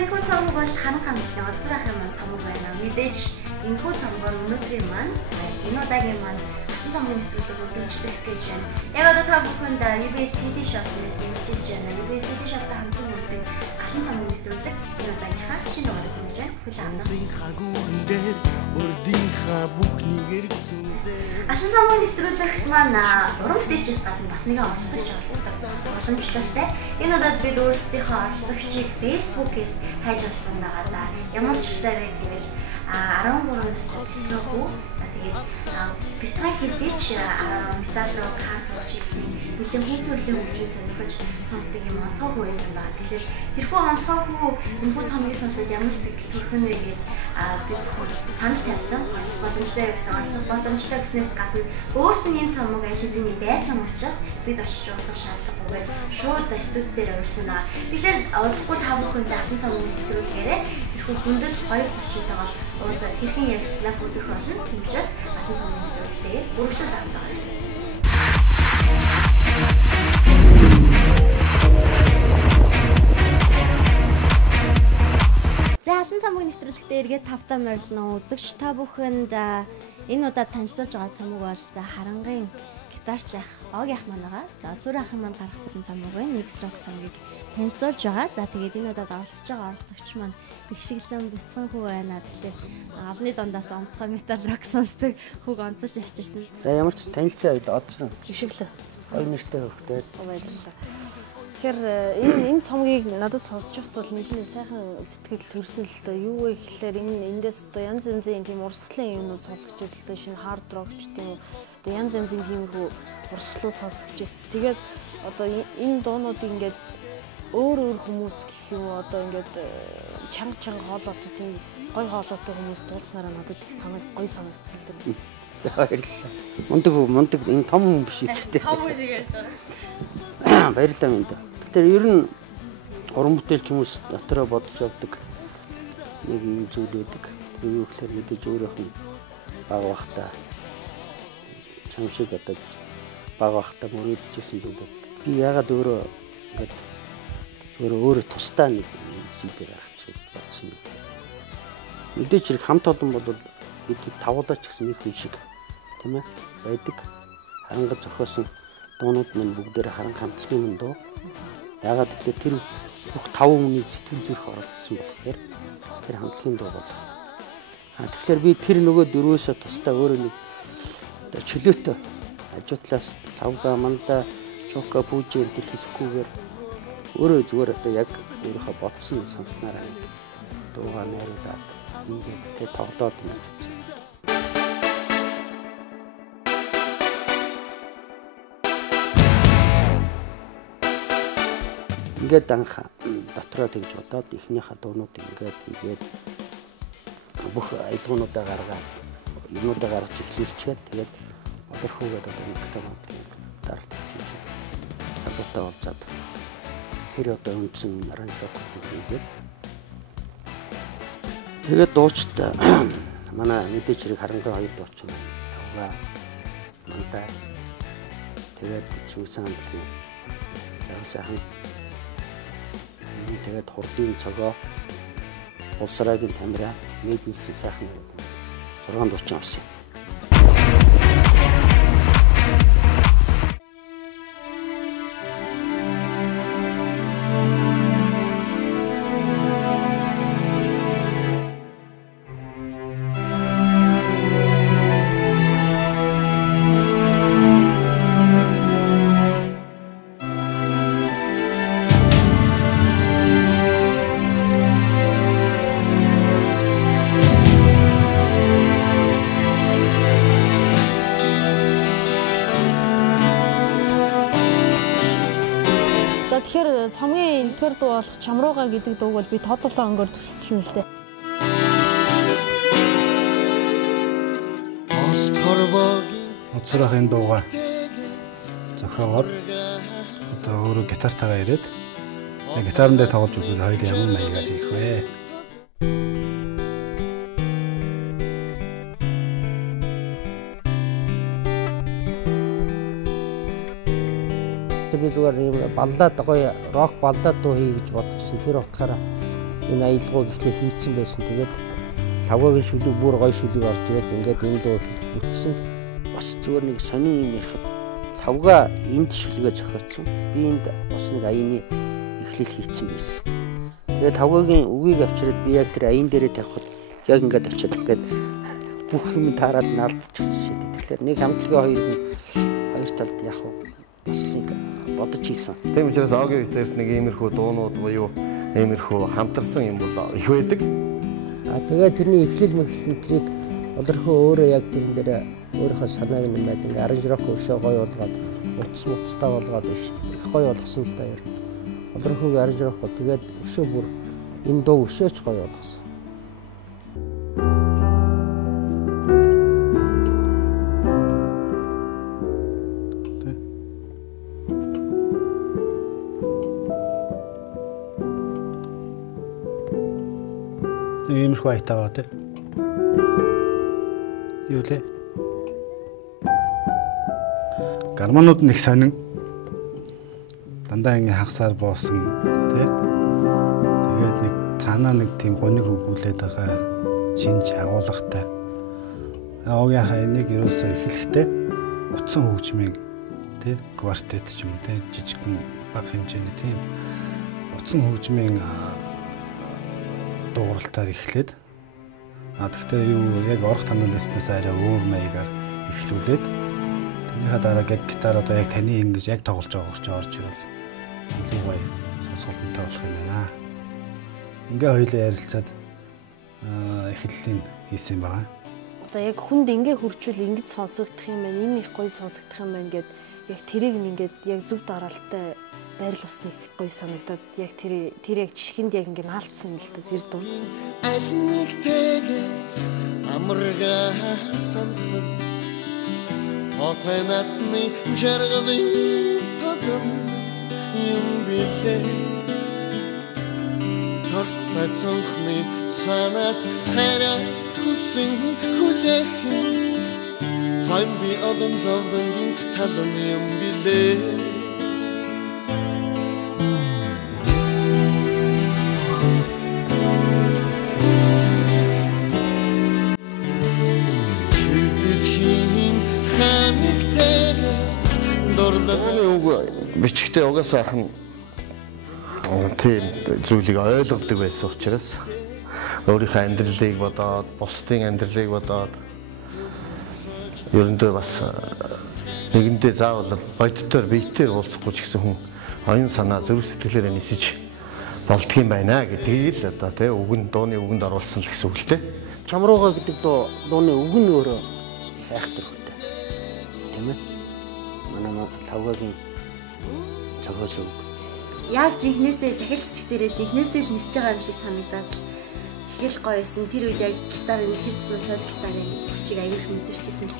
энэхүү цомог бол харан хамтны онцгой маань цомог байна. Мэдээж энэхүү цомгоор өнөөдрийн маань энэ удаагийн маань асан цомгийн нэвтрүүлгийг үргэлжлүүлэх гэж байна. Яг одоо та бүхэнд UBS City Shop-ээс нэмэгдэж байна. UBS City Shop-тай хамтран үргэлжлүүлэх асан цомгийн нэвтрүүлэг энэ удаагийнхаа шинэ дугаарыг хүргэж байна. Асан цомгийн нэвтрүүлэгт маань уран бүтээлчээс гадна бас нэгэн оролцогч боломжтой. Энэ удаад бид өөрсдийнхөө оролцогчийг Facebook-ээс хайж авсан байгаа. Ямар ч үстэй тэгэл 13 настай бисроху тэгээд бисрах хэлбэж метал руу карт хийсэн бүлээн хүүхдүүдийн үеийг сонирхож сонсдог юм онцгой байсан байна. Тэгэхээр тэрхүү онцгой хүү энэхүү цомгийг сонсоод ямар сэтгэл төрхөн вэ гэж бид танил тавьсан. Боломжтой гэснээс гадна өөрт нь энэ цомог ашигланы байсан учраас бид очиж уулзах шаардлагагүйгээр шууд студи дээр урьсан байна. Тэгэхээр удахгүй та бүхэнд асан цомгийн нэвтрүүлгээрээ тэрхүү хүндэт хоёр зочдтойгоо уулзаад хэрхэн ярилцлаа бүдэх болно. Тиймээс асан цомгийн нэвтрүүлгээр үргэлжлүүлж байгаа юм. За асан цомгийн нэвтрүүлэгтээ эргээд тавтаа морилно үзэгч та бүхэнд энэ удаад танилцуулж байгаа цомог бол за харангийн гитарч ах Ог ах манайгаа за Зүр ахын маань гаргасан цомог байна. Mix rock цомгийг танилцуулж байгаа. За тэгээд энэ удаад оролцож байгаа оролцогч маань бэхшиглэн бяцхан хүү байна. Тэгэхээр олны дундаас онцгой metal rock сонсдог хүүг онцож авчирсан. За ямар ч танилцаа байл одсон. Бэхшиглэн. Гоё нэртэй хөвгтэй. Баярлалаа. Тэгэхээр энэ цомгийг надад сонсож байхад бол нэлээд сайхан сэтгэл төрсөн л доо. Юу вэ гэхээр эндээс одоо янз янзын тийм урсгалын юмнууд сонсгож байсан л доо. Шинэ hard rock ч тийм үү. Одоо янз янзын тиймэрхүү урсгалууд сонсгож байсан. Тэгээд одоо энэ дуунуудыг ингээд өөр хүмүүс гэх юм уу одоо ингээд чанга хоолойтой тийм гоё хоолойтой хүмүүс дуулснараа надад их гоё санагдсан л доо. За баярлалаа. Мундаг энэ том хүн биш эцтэй. Том хүн шиг ярьж байгаа. Баярлалаа минь. Тэгэхээр ер нь уран бүтээлч хүмүүс дотроо бодож явдаг нэг юм зүйл байдаг. Тэр юу гэхээр мэдээж өөрөөх нь баг бахта чамшиг одоо баг бахта мөрөдчихсэн зүйл. Би ягаад өөрөө тусдаа нэг зүйлээр гаргачих бодсон юм. Мэдээж хэрэг хамт олон бол бид тавуулаач гэсэн нэг хүн шиг тийм ээ байдаг. Харанга зохиосон дуунууд мань бүгдээр харан хамтлагын дуу. Ягаад гэвэл тэр бүх 5 хүний сэтгэл зүрх оролцсон болохоор тэр хамтлагын дуу бол. Тэгэхээр би тэр нөгөө дөрвөөсөө тусдаа өөрөө нэг чөлөөтэй ажуутлаас лавга манла чока пүүжээ тэр хэлэхгүйгээр өөрөө зүгээр одоо яг өөрийнхөө бодсон сонснараа дуугаа найруулад ингээд тэ тоглоод юм үзсэн. Ингээд анх дотроо тэгж бодоод эхнийхээ дуунуудыг ингээд бүх аялгуунуудаа гаргаад юмудаа гаргаж эхлүүлчихэд тэгээд одорхуугаад одоо нэг тавтал даралт хийж цагдаатай уулзаад тэр одоо үндсэн аранжлог хийгээд тэгээд дуучид манай мэдээж хэрэг харангийн хоёр дуучин лавга манлаа тэгээд Чингис хаан сайхан тэгээд хурдын цогоо улсраагийн тамира мэдэнсэн сайхан 6 дуучин авсан. Тэгэхээр цомгийн элдвэр дуу болох Чамрууга гэдэг дууг бол би тодглоо өнгөөр төсөлсөн л дээ. Уцрах энэ дууга зохиогоор одоо өөрөө гитартайгаа ирээд гитарын дээр тоглож үзээд хоёул ямар маягаар хийх вэ? Би зүгээр юм баллаад гоё рок баллаад дуу хий гэж бодчихсон. Тэр утгаараа энэ аялгыг ихтэй хийцэн байсан. Тэгээд лавгагийн шүлэг бүр гоё шүлэг орж ирээд ингээд энэ дуу хийж бүтсэн. Бас зүгээр нэг сонин юм ярихад лавга энд шүлгээ зохиоцсон. Би энд бас нэг аяны эхлэл хийцэн байсан. Тэгээд лавгагийн үгийг авчираад би яг тэр аян дээрээ тавихад яг ингээд очиод ингээд бүх юм таараад наалдчихсан шээ. Тэгэхээр нэг хамтлагийн хоёр талд яг бас нэг бодож хийсэн. Тийм учраас Огийн битэрт нэг иймэрхүү дуунууд буюу иймэрхүү хамтарсан юм бол их байдаг. Тэгээд тэрний эхлэл мэдлэлийг олонхоо өөрөө яг тэрэн дээр өөрийнхөө санааг нэмээд ингээ аранжировк өшөө гоё болгоод утас муцтай болгоод их гоё болгосон л даяар. Олонхоо аранжировк тэгээд өшөө бүр энэ дуу өшөөч гоё болгосон. Иймэрхүү айтаа тий. Юу лээ? Гармонууд нэг сонин дандаа ингэ хагасаар боосон тий. Тэгээд нэг цаанаа нэг тийм гоник өгүүлээд байгаа шинж агуулгатай. Огийн хайныг ерөөсөө эхлэхдээ утсан хөгжмийн тий квартет ч юм тий жижигхэн бага хэмжээний тийм утсан хөгжмийн дууралтаар эхлээд гэхдээ юу яг орох таналснаас арай өөр маягаар эхлүүлээд тэрнийхээ дараа гитар одоо яг таны ингэж яг тоглож байгаа ч орж ирвэл илүү гоё сонсголонтой болох юм байна. Ингээ хоёулаа ярилцаад эхлэлийн хийсэн байгаа. Одоо яг хүнд ингээ хурцвал ингэж сонсогдох юм байна. Энэ их гоё сонсогдох юм байна гэд яг тэрийг ингээд яг зөв дараалттай байрлуулсныг гоё санагдаад яг тэр яг жишгэнд яг ингэ наалтсан юм л да тэр дуу. Алник тэгээс амарга санхан Отэнасны жаргалын тодом юм билээ Торта цонхны цанаас хараа хүсэн хүлэхэн Тайм би одон зовдонгийн талан юм билээ бичгтээ угаасаахан тийм зүйлийг ойлгодог байсан учраас өөрийнхөө амьдралыг бодоод, бусдын амьдралыг бодоод ерөндөө бас нэгэндээ заавал боддоор биетээр уулзахгүй ч гэсэн хүн оюун санаа зүрх сэтгэлээрээ нисэж болдгийм байна гэдгийг л одоо тий дууны үгэнд оруулсан л гэсэн үг л дээ. Чамрууга гэдэг дууны үг нь өөрөө хайхтархтай. Тийм ээ. Манай лавгагийн цогоос үг. Яг жинхнээсээ дахил цэцэг дээрээ жинхнээсээ л нисэж байгаа юм шиг санагдаад их л гоёсэн. Тэр үед яг гитарын тэр цэцмээ сол гитарын хүчийг аяг мэдэрчээсэн л.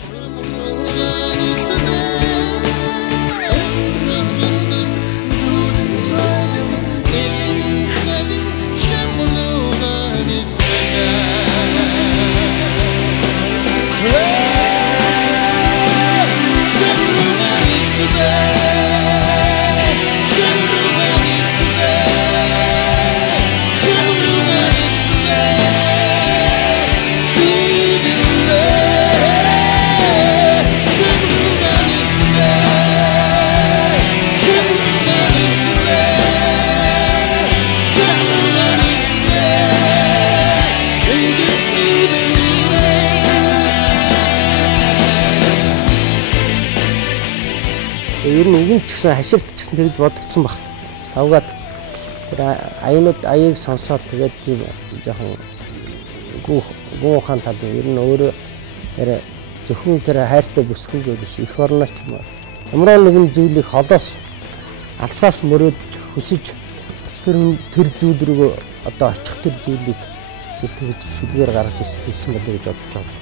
Ер нь үгэн ч гэсэн хаширт ч гэсэн тэгж бодогдсон баг. Тавгаад тэр аяыг сонсоод тэгээд тийм жоохон гуухаан тал ер нь өөрөө тэр зөвхөн тэр хайртай бүсгүй биш их орнооч юм. Ямар нэгэн зүйлийг холоос алсаас мөрөөдж хүсэж тэр зүйл рүү одоо очих тэр зүйлийг тэр тэгж шүлгээр гаргаж ирсэн болов гэж бодож байна.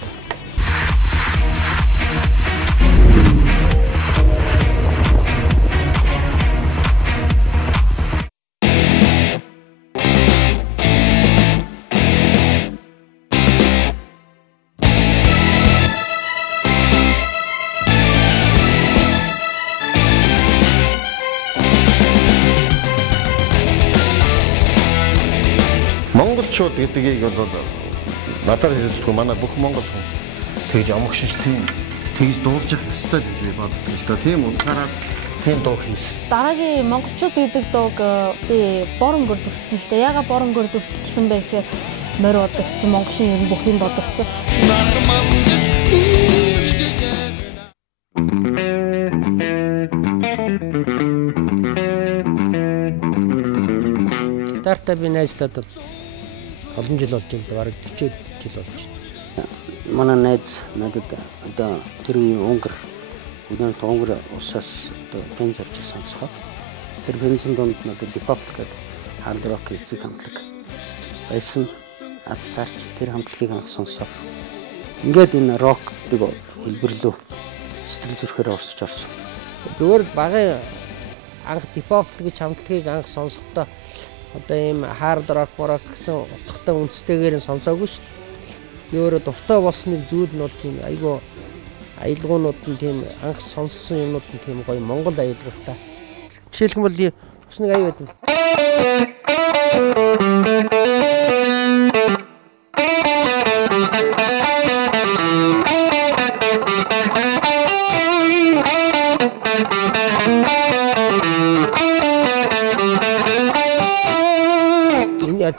монголчууд гэдгийг бол надаар хэлэлцгүй манай бүх монгол хүн тэгж амгшиж тийм тэгж дуулж явах ёстой гэж би боддог л доо. Тийм утгаараа тийм дуу хийсэн. Дараагийн монголчууд гэдэг дууг би Боромгөр дүрссэн л дээ. Яга Боромгөр дүрсэлсэн бэ гэхээр морь бодогдсон, Монголын ер нь бүх юм бодогдсон. Гитартаа би найзлаад олон жил болж байна. Бараг 40 жил болж байна. Манай найз надад одоо тэр үеийн Унгар улсаас одоо пенс авч сонсохоо. Тэр пенсийн донд надад Deep Purple гэдэг hard rock эзэг хамтлаг байсан. Ацтарч тэр хамтлагийг анх сонсоод ингээд энэ рок гэдэг хэлбэрлүү сэтгэл зүрхээр орсож орсон. Зүгээр багын анх Deep Purple гэж хамтлагийг анх сонсохдоо одоо ийм hard rock гэсэн утгатай үндэстэйгээр нь сонсоогүй шүү дээ. Өөрө дуртай болсон нэг зүйл нь бол тийм айгүй аялгуунууд нь тийм анх сонссон юмнууд нь тийм гоё монгол аялгуутай. Жишээлх юм бол бас нэг аяа байдаг.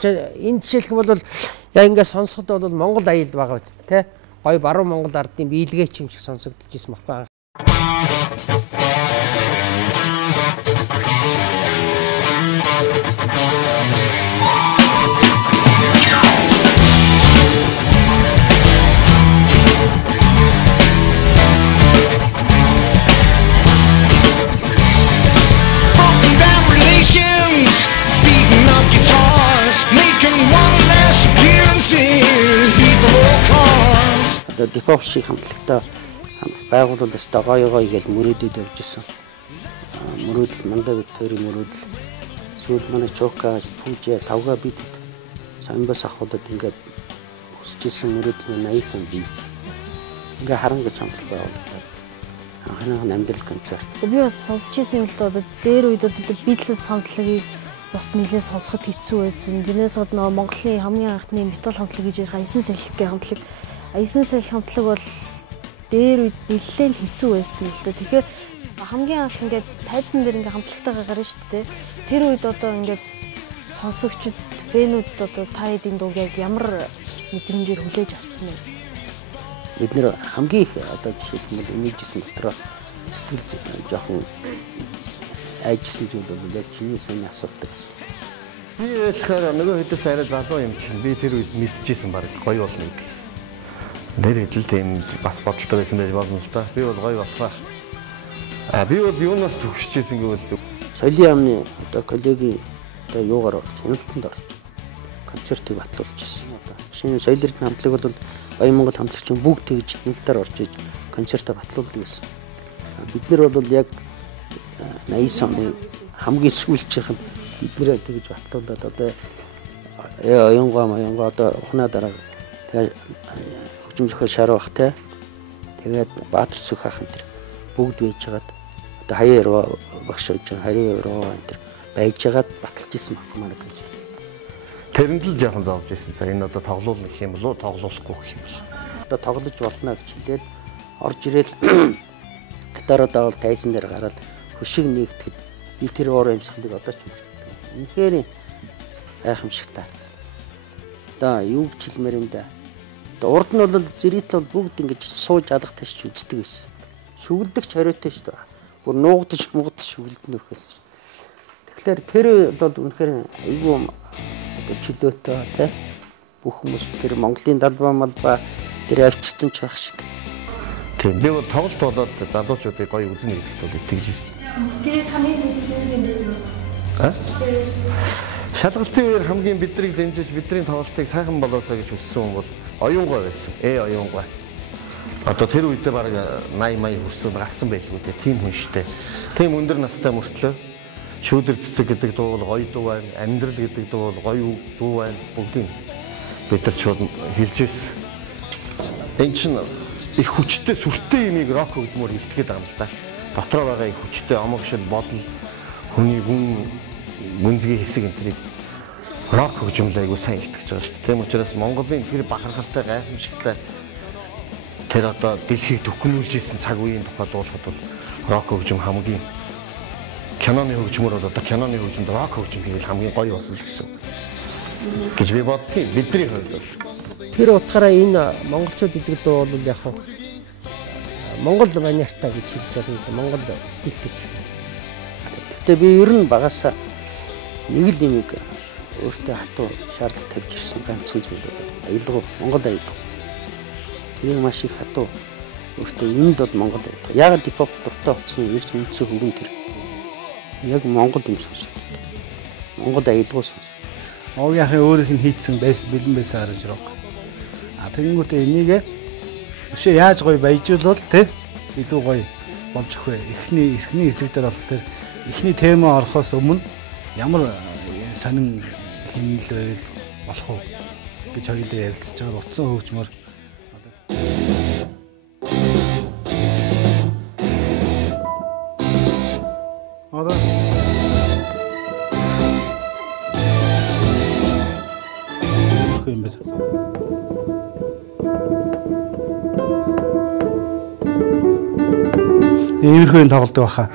Энэ жишээлх юм бол яа ингээ сонсоход бол монгол аял байгаа биз дээ, тэ? Гой баруун монгол ардын биелгээч юм шиг сонсогдож ирсэн багтаа. Deep Purple шиг хамтлагтай байгуулалт өстой гоё гэж мөрөөдөд явж исэн. Мөрөөдөл мандаа тэр мөрөөдөл сүүл манай Чока, Пүүжэ, Лавга бид самбас ахуулаад ингээд хүсэж исэн мөрөөдөл 80 биелсэн. Ингээ харангуй хамтлаг байгуулалт. Анхны амьдрал концерт. Би бас сонсч исэн юм л доо дээр үед одоо Beatles хамтлагийг бас нэлээд сонсоход хэцүү байсан. Тэрнээс гадна Монголын хамгийн анхны метал хамтлаг гэж ярих Аясан салхи гэх хамтлаг. Аясан салхи хамтлаг бол дээр үед нэлээд хэцүү байсан л да. Тэгэхээр хамгийн анх ингээд тайзан дээр ингээд хамтлагтайгаа гарна шүү дээ. Тэр үед одоо ингээд сонсогчд, фэнүүд одоо та эдийн дууг яг ямар мэдрэмжээр хүлээж авсан бэ? Бид нэр хамгийн их одоо жишээлбэл имижсэн дотроо сэтгэл жоохон айжсэн зүйл бол яг чиний сайн асуудаг гэсэн. Би болохоор нөгөө хэдээс арай залуу юм чинь би тэр үед мэдчихсэн баг гоё болно гэдэг. Тэр хэдэл тийм бас бодолтой байсан байж болно л да. Би бол гоё болохоо. Би бол юунаас төгсөж ирсэн гэвэл соёлын яамны одоо коллегийн одоо юугаар хяналтанд орж концертыг батлуулж ирсэн. Одоо шинэ соёл эрдэнэ хамтлаг бол Баян Монгол хамтлагчид бүгд тэгж хяналтаар орж иж концертаа батлуулдаг байсан. Бид нар бол яг 80 оны хамгийн сүүлчийнх нь биднээ тэгж батлуулаад одоо оюнгоо одоо ухнаа дараа тэгээ хөгжим зохиол шар бах те тэгээд Баатар Сүх хаах энэ бүгд байж хагаад одоо хаяа руу багш байж харин руу энэ байж хагаад баталж исэн байна гэж. Тэрэнд л жоохон зовж исэн. За энэ одоо тоглоулна гэх юм болов уу, тоглоулахгүй гэх юм бол. Одоо тоглож болно гэж хэлээл орж ирээл гитараа даавал тайзан дээр гараад хөшиг нэгтгэд би тэр уур амьсгалыг одоо ч мартдаг. Үнэхээр гайхамшигтай. Одоо юу гэж хэлмээр юм да. Одоо урд нь бол зэрэгт бол бүгд ингэж сууж алга ташч үздэг байсан. Шүглдэг ч хориотой шүү дээ. Бүр нуугдаж шүглдэн нөхөөс. Тэгэхээр тэр бол үнэхээр айгүй одоо чөлөөтэй тий бүх хүмүүс тэр Монголын далбаа малбаа тэр авчирсан ч байх шиг. Тийм би бол тоглолт болоод залуучуудыг гоё үзнэ гэдэгт бол итгэж ирсэн. Тэр хамгийн хэдэн юм бэ? Шалгалтын үеэр хамгийн биднийг дэмжиж бидний тоглолтыг сайхан болоосоо гэж хүссэн хүн бол оюунгой байсан. Оюунгой. Одоо тэр үедээ баг 80 хүрсэн гарсан байлгүй те тийм хүн шттэ. Тийм өндөр настай мөртлөө шүүдэр цэцэг гэдэг дуу бол гоё дуу байна. Амьдрал гэдэг дуу бол гоё дуу байна. Бүгдийг бид нар шууд хэлж ирсэн. Энд чинь их хүчтэй сүртэй юмыг рок хөгжмөөр илтгэхэд байгаа юм л да. Дотроо байгаа их хүчтэй омогшил бодол хүний гүнзгий хэсэг энтрийг рок хөгжмөд айгүй сайн илтгэж байгаа шүү дээ. Тийм учраас Монголын тэр бахархалтай гайхамшигтай тэр одоо дэлхийг төхнүүлж исэн цаг үеийн тухай дуулахад бол рок хөгжим хамгийн киноны хөгжмөр бол одоо киноны хөгжимд рок хөгжим хийвэл хамгийн гоё болно гэсэн гэж би боддгийг бидний хувьд бол тэр утгаараа энэ монголчууд гэдэг дуу бол яг Монгол манертай гэж хэлж байгаа. Монгол стилтэй. Гэхдээ би ер нь багасаа нэг л юм өөртөө хатуу шаардлага тавьж ирсэн ганцхан зүйл бол аялал Монгол аялал. Энэ маш их хатуу өөртөө энэ л бол Монгол аялал. Яг хипхоп дуртай болсон ерч үнцэн хөргөн тэр яг Монгол юм сонсож байна. Монгол аялал сонсож. Овгийнхээ өөрийнх нь хийцэн бэлэн байсан харж рок. Тэгэнгүүтээ энийг өшөө яаж гоё баяжуулвал те илүү гоё болж өгөх вэ? Эхний хэсэг дээр болохоор эхний тема орохоос өмнө ямар сонин хэмнэл байвал болох уу гэж хоёулаа ярилцж байгаа утсан хөгжмөр одоо юм бэ? Иймэрхүү юм тоглодог баха.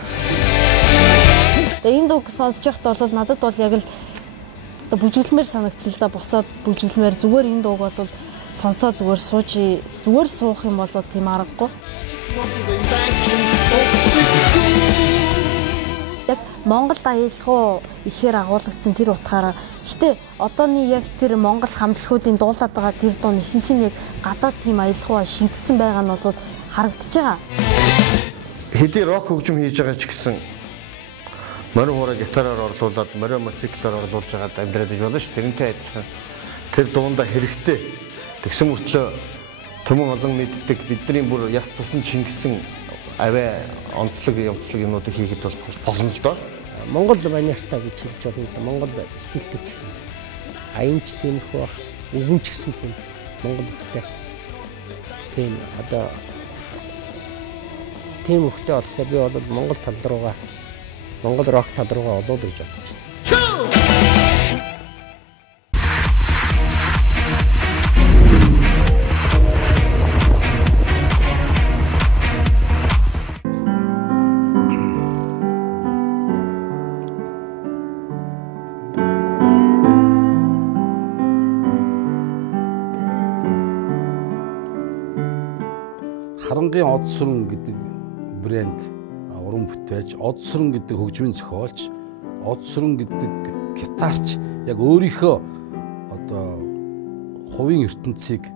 Тэгээ энэ дуу сонсож байхад бол надад бол яг л одоо бүжиглэмээр санагдсан л да босоод бүжиглэмээр зүгээр энэ дууг бол сонсоо зүгээр суух юм бол тийм аргагүй. Яг Монгол аялал ихээр агуулгдсан тэр утгаараа гэтээ одооний яг тэр Монгол хамтлагуудын дуулаад байгаа тэр дууны ихэнх нь яг гадаад тийм аялал шингэсэн байгаа нь бол харагдаж байгаа. Хэдий рок хөгжим хийж байгаа ч гэсэн морин хуурай гитараар орлуулад морин мотоциклаар орлуулж байгаад амьдраад иж болно ш. Тэрнтэй адилхан тэр дуунда хэрэгтэй. Тэгсэн мөртлөө төмөн олон мэддэг бидний бүр яс тусан шингэсэн аваа онцлог юмнуудыг хийхэд бол болно л доо. Монгол манертай гэж хэлж байна. Монгол стилтэй ч. Аянч тиймэрхүү бах. Өвөн ч гэсэн тийм Монгол ихтэй. Тийм одоо тийм ихтэй болохоор би бол Монгол тал руугаа Монгол рок тал руугаа олоо гэж бодож байна. Харангийн од сүрэн гэдэг брэнд уран бүтээч, од сүрэн гэдэг хөгжмийн зохиолч, од сүрэн гэдэг гитарч яг өөрийнхөө одоо хувийн ертөнцийг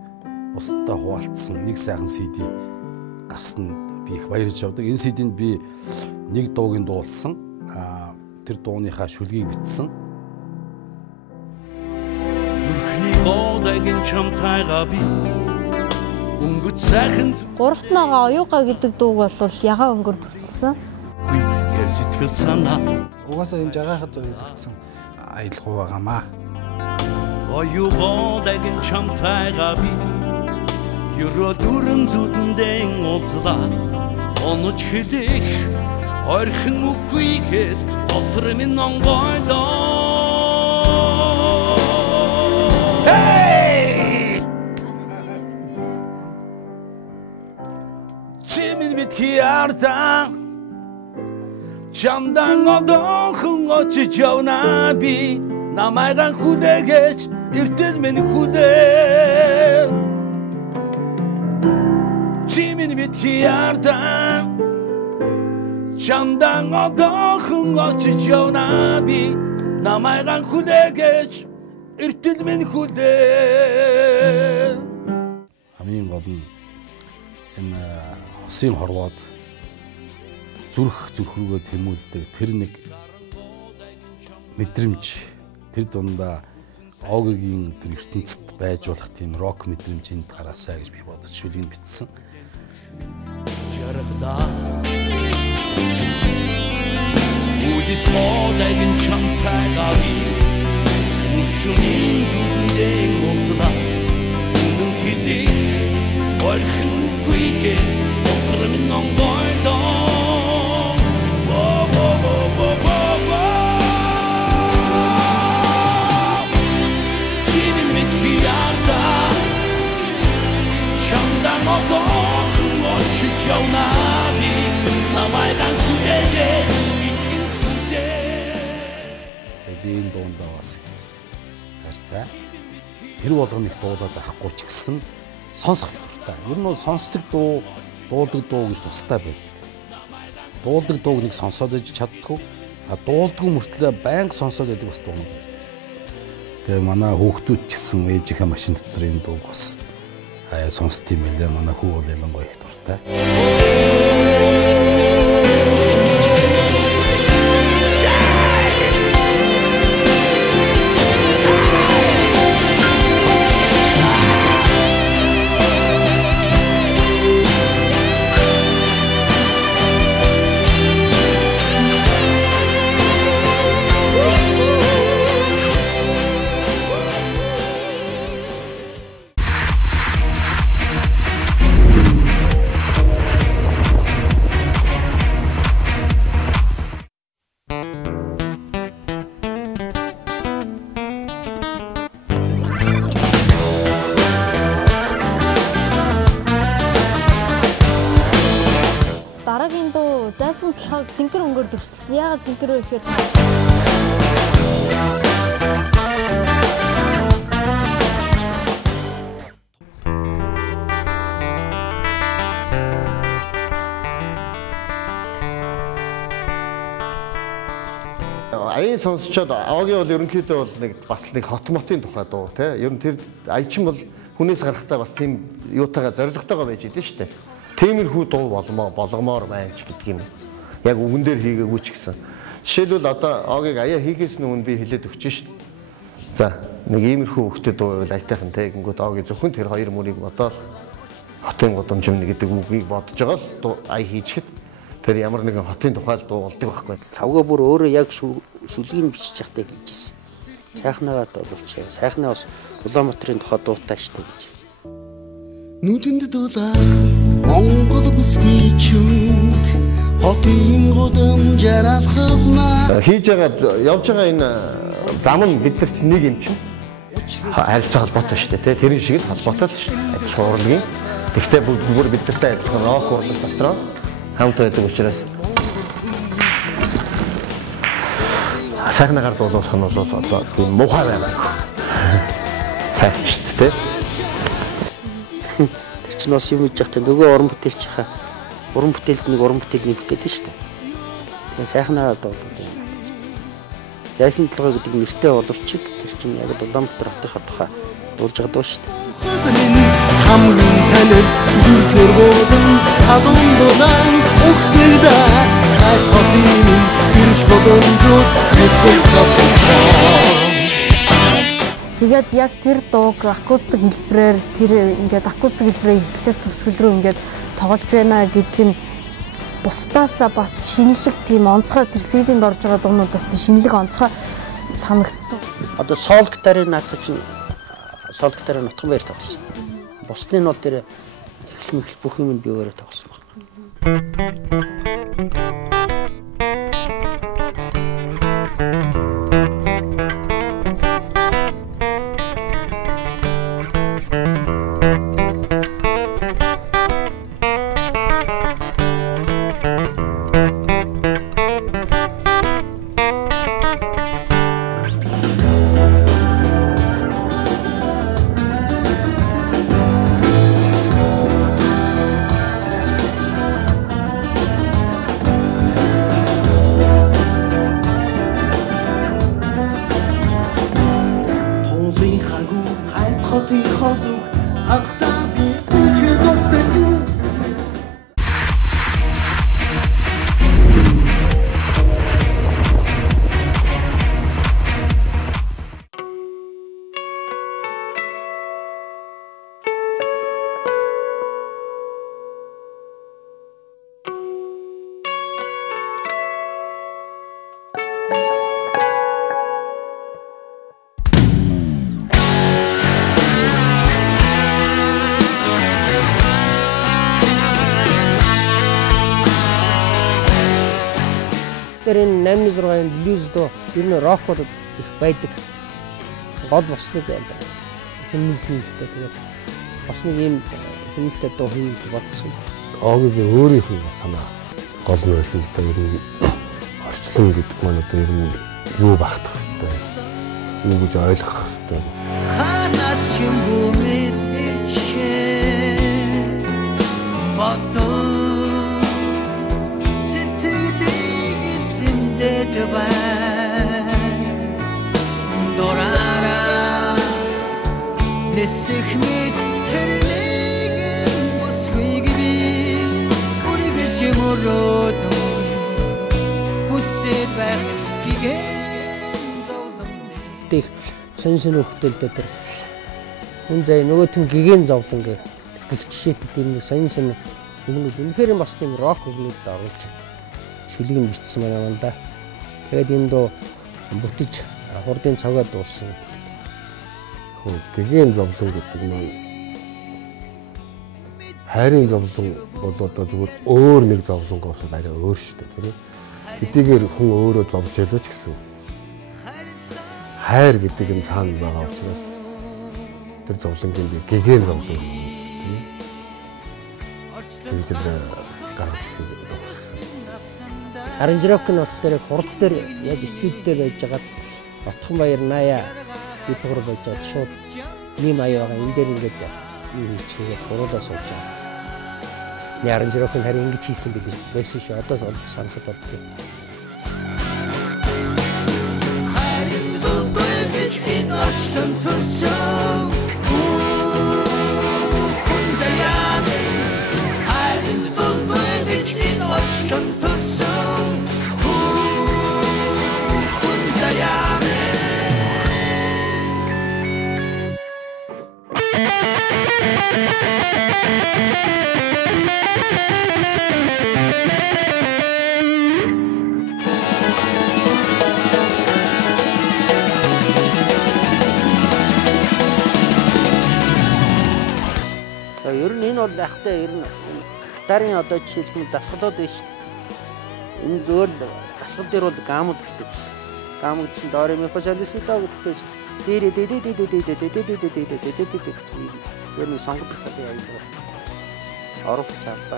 бусдад хуваалцсан нэг сайхан CD гарсан би их баярлж явдаг. Энэ CD-нд би нэг дуугийн дуулсан. Тэр дууныхаа шүлгийг бичсэн. Зүрхний гоодагын чамтайгаа би Гуравт нагаа оюугаа гэдэг дууг бол ягаан өнгөр төрсөн. Сэтгэл санаа. Угаасаа энэ жагахад өгсөн аялгүй байгаамаа. Оюугаа дагин чамтайгаа би ерөө дүрэн зүдэндэн уулзлаа. Онож хэлэх ойрхон үгүйгээр дотор минь онгойлоо. Хиардан чамдан одоохон очиж явна би намайган хүдээгэж эртэл минь хүдээ чимэн бит хиардан чамдан одоохон очиж явна би намайган хүдээгэж эртэл минь хүдээ хамгийн гол нь энэ Усын хорвоод зүрх рүүгээ тэмүүлдэг тэр нэг мэдрэмж тэр дундаа Оггийн тэр ертөнцид байж болох тийм рок мэдрэмжинд гараасаа гэж би бодож шүлгийг бичсэн. Жаргада Үдис модагын чамтайгаа би Ушунын зүдэндээ уулзлаа Үнэн хэлэх ойрхон үгүйгээр Min ongoyloo явнаади намайгаан хүлээгээд итгэн хүлээ. Би энэ дуундаа бас хайртай. Тэр болгоныг дуулаад авахгүй ч гэсэн сонсох дуртай. Ер нь бол сонсдог дуу, дуулдаг дуу гэж тустай байдаг. Дуулдаг дууг нэг сонсоод иж чаддгүй. Дуулдгүй мөртлөө байнга сонсоод байдаг бас дуу. Тэгээ манай хүүхдүүд ч гэсэн ээжийнхээ машин дотор энэ дууг бас сонсд юм байлаа. Манай хүү бол ялангуяа их дуртай. Дараагийн дуу зайсан талхаар зинхэр өнгөөр дүрслээ. Яагаад зинхэр вэ гэхээр аян сонсчод Огийн бол ерөнхийдөө бол нэг бас нэг хотмотын тухай дуу тий. Ер нь тэр аячин бол хүнээс гарахтаа бас тийм юутайгаа зоригтойгоо байж идэв шүү дээ. Тиймэрхүү дуу болгомоор байна ч гэдэг юм. Яг үгэн дээр хийгээгүй ч гэсэн. Жишээлбэл одоо Огийг аяа хийхээс өмнө би хэлээд өгч шít. За нэг иймэрхүү хөвгтэй дуу байвал айтайхан те гингүүд Огийн зөвхөн тэр хоёр мөрийг бодоод хотын гудамжимны гэдэг үгийг бодож байгаа л ая хийчихэд тэр ямар нэгэн хотын тухай дуу болдог байхгүй. Цавгаа бүр өөрөө яг шүлгийг бичиж явахдаа хэлжсэн. Сайхнаагаад боловч сайхнаа бас Улаанбаатарын тухай дуутай штэ гэж. Нүдэнд дулаах Монгол бүсгийчүүд хотын гудамжаар алхавна. Хийж байгаа явж байгаа энэ зам нь бид нар чинь нэг юм чинь харилцаа холбоотой шүү дээ. Тэрэн шиг л холбоотой л шүү дээ. Адилхан урлагийн. Тэгвэл бүр бид нартай адилхан рок урлаг дотроо хамт байдаг учраас сайхнагаар дуулах нь бол одоо тийм муухай байна. Сайхан шүү дээ. Тэр чинь бас юм хийж явахдаа нөгөө уран бүтээлч хаа уран бүтээлд нэг уран бүтээл нэмэх гэдэг шүү дээ. Тэгээ сайхнаа одоо Зайсан талхаа гэдэг нэртэй боловч тэр чинь яг Улаанбаатар хотынхаа тухай дуулж байгаа дуу шүү дээ. Хамгийн танил дүр зургуудын хадун дулаан өгтөлдө хай хотын гэрэл гудамжууд сэтгэл готгоо. тэгээд яг тэр дууг акустик хэлбэрээр тэр ингээд акустик хэлбэрээ эхлээс төгсгөл рүү ингээд тоглож байна гэдг нь бусдаасаа бас шинэлэг тийм онцгой тэр CD-нд орж байгаа дуунуудаас шинэлэг онцгой санагдсан. Одоо сол гитарын надад чинь сол гитарын нутган баяр тоглосон. Бусны нь бол тэр эхлэл бүх юм би өөрөө тоглосон байна. Энэ 86-ын блюз доо ер нь рокууд их байдаг. Гол босныг хэмнэлтэй тэгээд бас нэг юм хэмнэлтэй дуу хийж бодсон. Огийн өөрийнх нь санаа гол нь байсан л да ер нь орчлон гэдэг маань одоо ер нь юу багтах хэрэгтэй юу гэж ойлгох хэрэгтэй. Ханаас ч юм уу мэд ирчээ бодон сэтгэлийг эзэмдээд байна дорара нисэх мэд тэрнийг босхийг би үргэж мөрөөд хүсэж байх гигэн зовлон их сонсон хөлтөлдөө тэр хүн зай нөгөөтэн гигэн зовлон гэх жишээтэй тийм нэг сонсон өгнүүд үнэхээр бас тийм рок өгнүүд оруулж шүлгийг бичсэн байна да. Тэгээд энэ доо бүтэж хурдын цагаа дууссан. Гигэн зовлон гэдэг нь хайрын зовлон бол одоо зүгээр өөр нэг зовлонгоос арай өөр шүү дээ тийм ээ. Хэдийгээр хүн өөрөө зовж ядаж гэсэн. Хайр гэдэг нь цаана байгаа учраас тэр зовлонгийн гигэн зовлон тэгж л гаргаж ирэх. Аранжировк нь болохоор хурд дээр яг студи дээр байж байгаад Отхон баяр 80 бидгээр байж байгаад шууд нэм аяа байгаа энэ дээр ингээд юу хийчихээ хуруудаа сууж байгаа. Аранжировк нь харин ингэж хийсэн байсан шүү. Одоо санахад болдгоо. in Orçtan tursun Hundayamin Halinde doldu edik in Orçtan tursun Hundayamin Ер нь энэ бол яхтай ер нь гитарын одоо жишээлбэл дасгалууд байна шүү дээ. Энэ зөвөр л дасгал дээр бол гамл гэсэн юм шүү. Гамл гэсэн до ре ми фа сол ля си до гэдэгтэй дээр гэсэн юм. Ер нь сонгодог гэдэг яг л оруулцаа ба.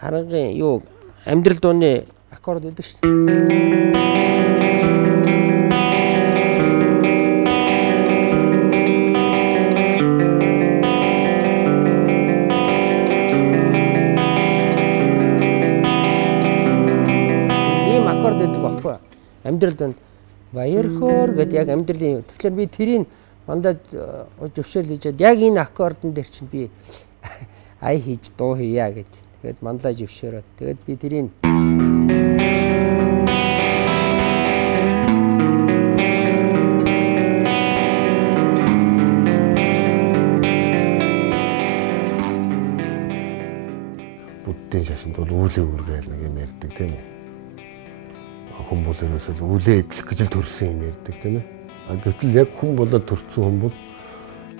Харин юу амьдрал дууны аккорд гэдэг шүү дээ. Ийм аккорд гэдэг баггүй. Амьдрал дунд баяр хөөр гэдэг яг амьдралын. Тэгэхээр би тэрийг мандаж зөвшөөрөл хийжээд яг энэ аккордон дээр чинь би ай хийж дуу хийя гэж. Тэгээд манлаа жившээрээ. Тэгээд би тэрийг буддийн шашинд бол үүлээ үргээл нэг юм ярьдаг тийм үү? Хүн бол ерөөсөө үүлээ идэх гэж л төрсөн юм ярьдаг тийм ээ? Гэтэл яг хүн болоод төрсөн хүн бол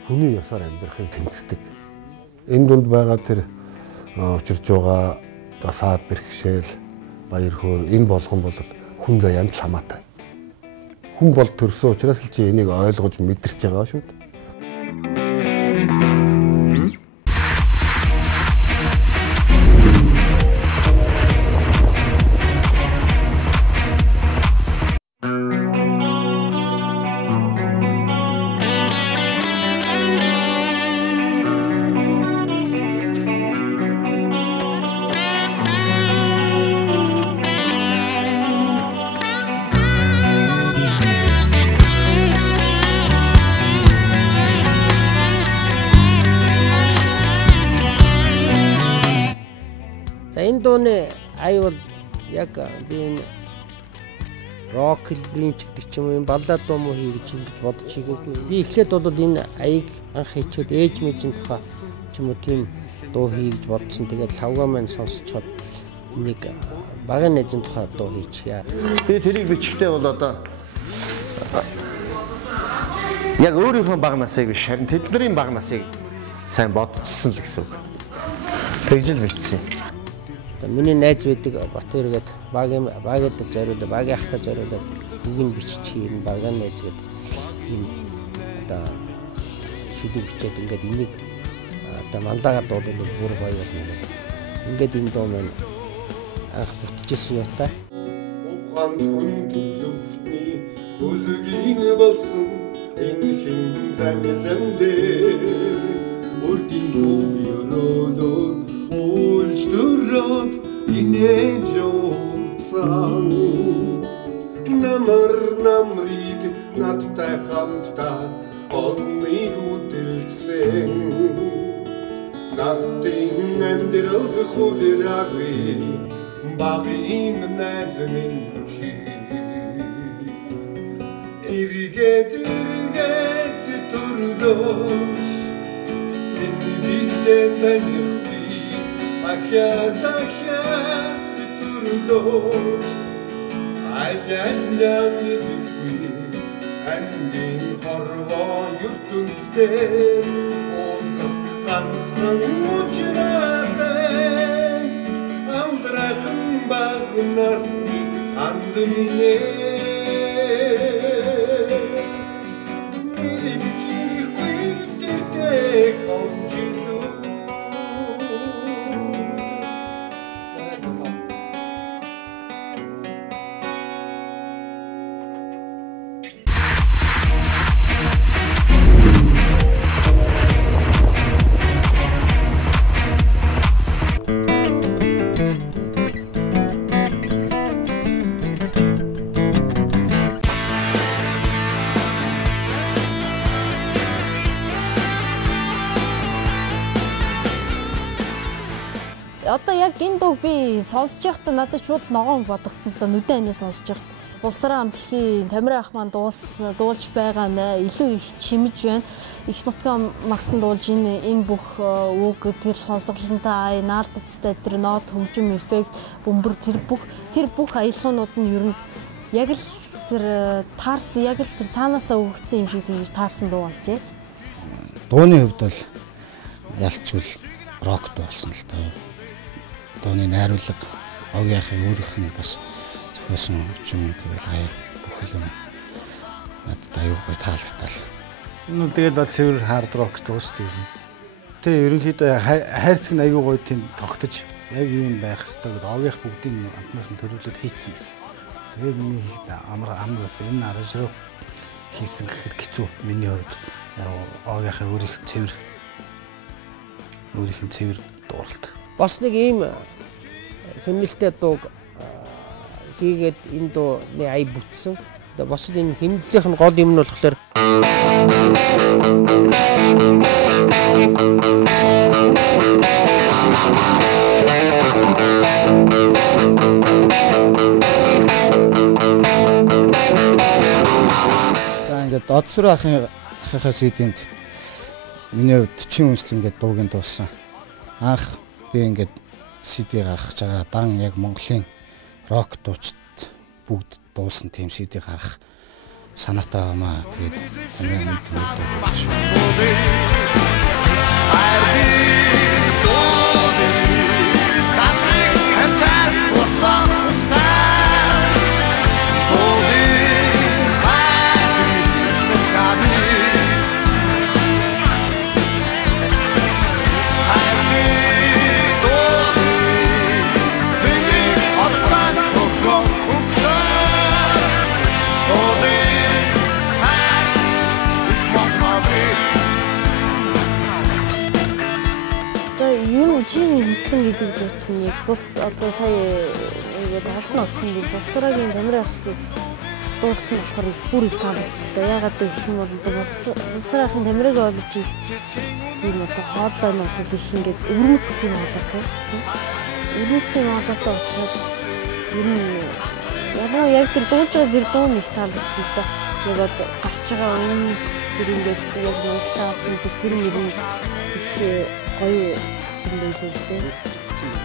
хүний ёсоор амьдрахыг тэмцдэг. Энэ дунд байгаа тэр учирж байгаа дасаад бэрхшээл баяр хөөр энэ болгон бол хүн заяанд л хамаатай. Хүн бол төрсөн учраас л чи энийг ойлгож мэдэрч байгаа шүү дээ. энэ дууны ай бол яг би энэ рок хэлбэрийн ч гэдэг ч юм уу энэ баллад дуу муу хий гэж ингэж бодож хийгээгүй. Би эхлээд бол энэ аяыг анх хийчихэд ээж мэжийн тухай ч юм уу тийм дуу хий гэж бодсон. Тэгээд лавга маань сонсчоод нэг багын эзэн тухай дуу хийчихье. Би тэрийг бичихтэй бол одоо яг өөрийнхөө баг насыг биш харин тэдний баг насыг сайн бодчихсон л гэсэн үг. Тэгж л бичсэн. Миний найз байдаг Батөр гээд багийн зориулаа, багийн ахтай зориулаа бүгд биччих юм багийн найз гээд юм одоо шүдэг бичээд ингээд энийг одоо мандаагаар дуулбал бүр гоё болно. Ингээд энэ дуу маань анх бүтчихсэн юм та. Ухаан хүн төлөвтний үлгийн болсон энэ хин замландээ үрдийн хөвөрөөр уулж төрөөд инээж уулсан намрыг надтай хамтдаа олныг үдэлсэн нартын амьдралд хувираагүй багийн найз минь чи эргээд төрлөөс энэ бисэдэнхи акядахяд төрлөөс айлалнамидхи андин хорвоо ертөнцтэй онцос ганцхан учраатай амдрахын багнасны андминэ Одоо яг энэ дуу би сонсож байхдаа надад шууд ногоон бодогдсон л да нүдэн анаа сонсож байхад Улсраа амтлагийн Тамир ах маань дуулж байгаа нь илүү их чимэж байна. Их нутгийн магтан дуулж энэ бүх үг тэр сонсголонтой наадцтай тэр нот хөгжим эффект бөмбөр тэр бүх аялгуунууд нь ер нь яг л тэр таарсан яг л тэр цаанаасаа өгөгдсөн юм шиг ингэж таарсан дуу болжээ. Дууны хувьд бол ялчгүй рок дуулсан л тоо. Дууны найруулга Огийнхын өөрийнх нь бас зохиосон хөгжим тэгэл хай бүхэл юм надад аюу гой таалагдтал. Энэ тэгэл бол цэвэр хард рок дуусдаг юм. Тэгээ ерөнхийдөө хайрцаг нь аюу гой тийм тогтож яг юм байх хэрэгтэй гэдэг Огийнх бүгдийн амтнаас нь төрүүлээд хийцэн байсан. Тэгээд миний амар бас энэ аражруу хийсэн гэхэд хэцүү миний хувьд Огийнхын өөрийнх нь цэвэр дууралт. Бас нэг ийм хэмнэлттэй дууг хийгээд энэ дууны ая бүтсэн. Бас энэ хэмнэлийнх нь гол юм нь болохоор за ингээд Додсүр ахынхаа сэдэнд миний хувьд чин үнсэл ингээд дуугийн дууссан. Анх би ингээд CD гаргаж байгаа дан яг Монголын рок дуучид бүгд дуусан тийм CD гаргах санаатай байна. Тэгээд хамгийн нэг дуу шүү. Чиний хүслэн гэдэг дуу чинь яг бус одоо сая нэг таална болсон би Улсраагийн Тамир ахыг дууссан болохоор бүр их таалагдсан. Ягаад гэх юм бол Улсраагийн Тамирыг олж тийм одоо хоолой нь бас их ингээд өвөрмөц тийм болоо тийм. Өвөрмөцтэй хоолойтой учраас ер нь яг тэр дуулж байгаа зэр дуу нэг таалагдсан л да. Яг одоо гарч байгаа үн тэр ингээд яг нуудлаасан тэр нэг их гоё сэмбэлтэй.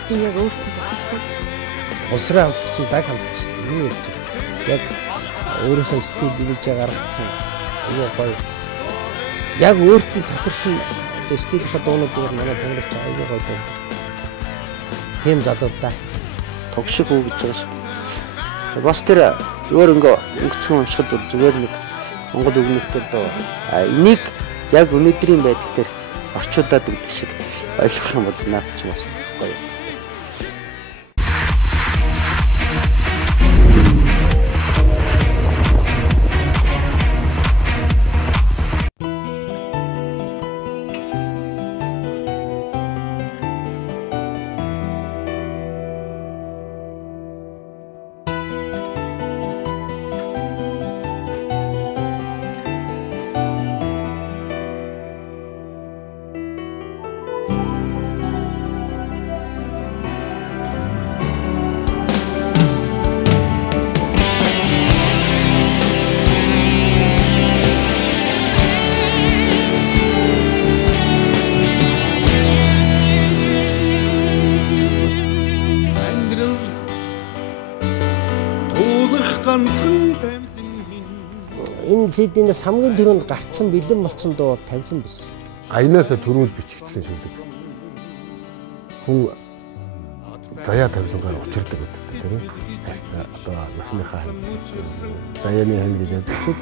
Тийм яг өөртөө зогссон. Улсраа амтлагч даг хамтлагч юу гэж яг өөрийнхөө стил бийж гаргацсан. Энэ гоё. Яг өөртөө тохирсон стилийн дуунууд дээр манай томрогч аяга гоё. Тийм залуу та. тогших үү гэж байгаа шүү дээ. Бас тэр зүгээр өнгөцгөн уншихад бол зүгээр нэг Монгол үгнэтээр доо энийг яг өнөөдрийн байдал дээр орчуулад гэдэг шиг ойлгох юм бол наад ч бас гоё. Энэ CD-нээс хамгийн түрүүнд гарцсан бэлэн болсон дуу бол тавилан биш. Аянаасаа төрүүл бичигдсэн шүү дээ. Хүн заяа тавилангаар учирдаг гэдэг тийм ээ. Одоо насныхаа заяаны хэн гэж ярьдаг.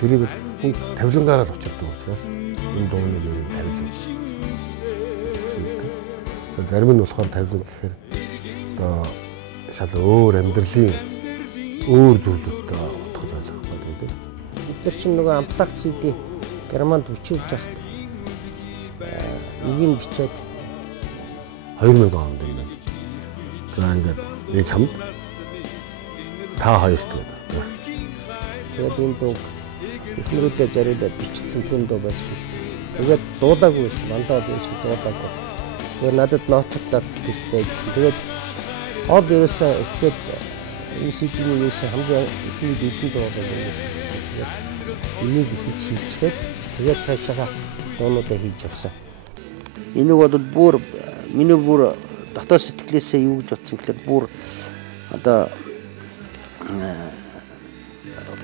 Тэрийг хүн тавилангаараа учирдаг учраас энэ дууны нэр нь тавилан. Зарим нь болохоор тавилан гэхээр одоо шал өөр амьдралын өөр зүйлүүдтэй утгаж ойлгох гэдэг. Тэр чинь нөгөө амтлах CD Германд бичүүлж байхад үгийг бичээд 2000 онд юм байна. За ингээд ээж хамт та хоёрт гэдэг. Тэгээд энэ дуу эхнэрүүдээ зориулаад бичсэн түн дуу байсан. Тэгээд дуудаагүй байсан. Мандаа байсан дуудаагүй. Тэгээд надад нооттой гэрт байжсэн. Тэгээд од ерөөсөө ихэд энэ CD-ний ерөөсөө хамгийн ихний бэлэн дуу байсан. Энийг хийчихээд тэгээд цаашаа дуунуудаа хийж явсан. Энийг бол бүр миний бүр дотоод сэтгэлээсээ юу гэж бодсон гэхээр бүр одоо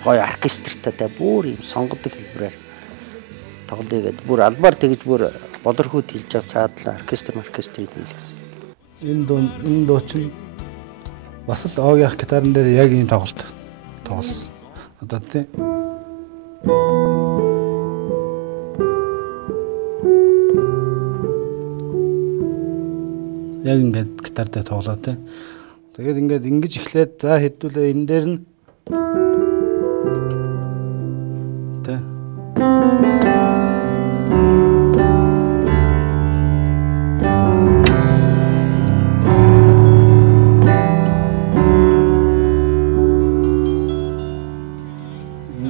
гоё оркестртай бүр юм сонгодог хэлбэрээр тоглоё гэдэг. Бүр албаар тэгж бүр болорхууд хэлж байгаа цаадлаа оркестрийг хийлгэсэн. Энэ дуу чинь бас л Огийн гитарын дээр яг ийм тоглолт тоглосон. Одоо тийм яг ингээд гитар дээр тоглоо тийм. Тэгээд ингээд ингэж эхлээд за хэдүүлээ энэ дээр нь тийм.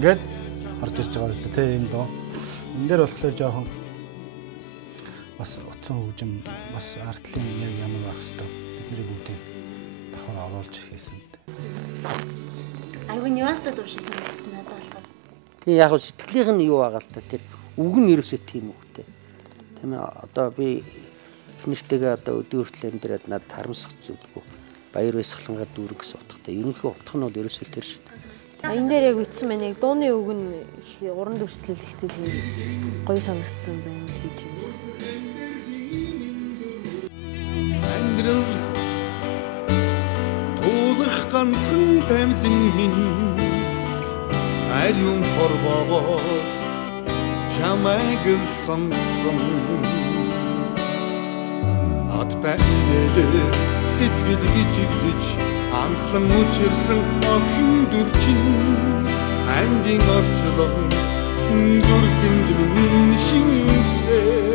Ингээд орж ирж байгаа юм шүү дээ тийм доо. Энэ дээр болохоор жоохон бас утсан хөгжим бас артлын яг ямар байх хэвээр бидний бүгдийг давхар оруулж хийсэн. Айгүй нюанстай дуушсан гэсэн надад болохоор. Тийм яг сэтгэлийнх нь юу байгаа л та тэр үг нь ерөөсөө тийм үгтэй. Тийм ээ одоо би эхнэртэйгээ одоо өдөө хүртэл амьдраад надад харамсах зүйлгүй. Баяр баясгалангаар дүүрэн гэсэн утгатай. Ерөнхий утга нь бол ерөөсөө тэр шүү. Энэ дээр яг бичсэн байна. Яг дууны үг нь уран дүрслэл ихтэл гоё санагдсан байна л гэж байна. Амьдрал туулах ганцхан тамилан минь ариун хорвоогоос чамайг л сонгосон аттай инээдэр сэтгэл гжигдэж анхлан учирсан охин дүрчин андин орчлон зүрхэнд минь шингэсэн.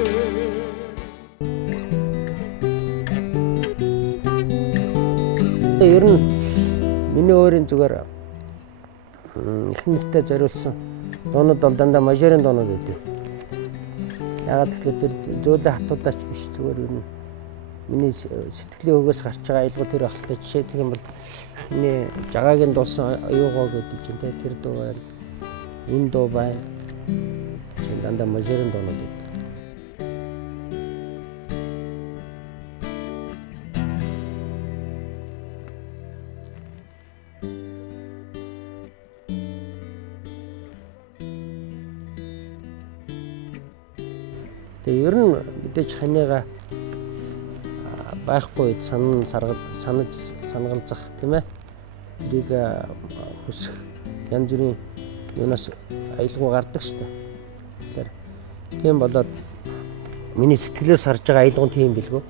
Ер нь миний өөрийн зүгээр эхнэртэй зориулсан дуунууд бол дандаа мажорын дуунууд байдаг. Ягаад гэвэл тэр зөөлөн хатуудаач биш зүгээр ер нь миний сэтгэлийн өгөөс гарч байгаа аялал тэр ахaltaй жишээ гэх юм бол миний жагаагийн дуусан оюугоо гэдэг чинь тэр дуу байна. Энэ дуу байна. Дандаа мажорын дуунууд байдаг. Тэгээ ер нь мэдээж ханыгаа байхгүй үед санагалзах тийм ээ. Тэрийг хүсэх янз бүрийн юунаас аялгау гардаг шүү дээ. Тэгэхээр тийм болоод миний сэтгэлээс харж байгаа аялгау тийм билгүү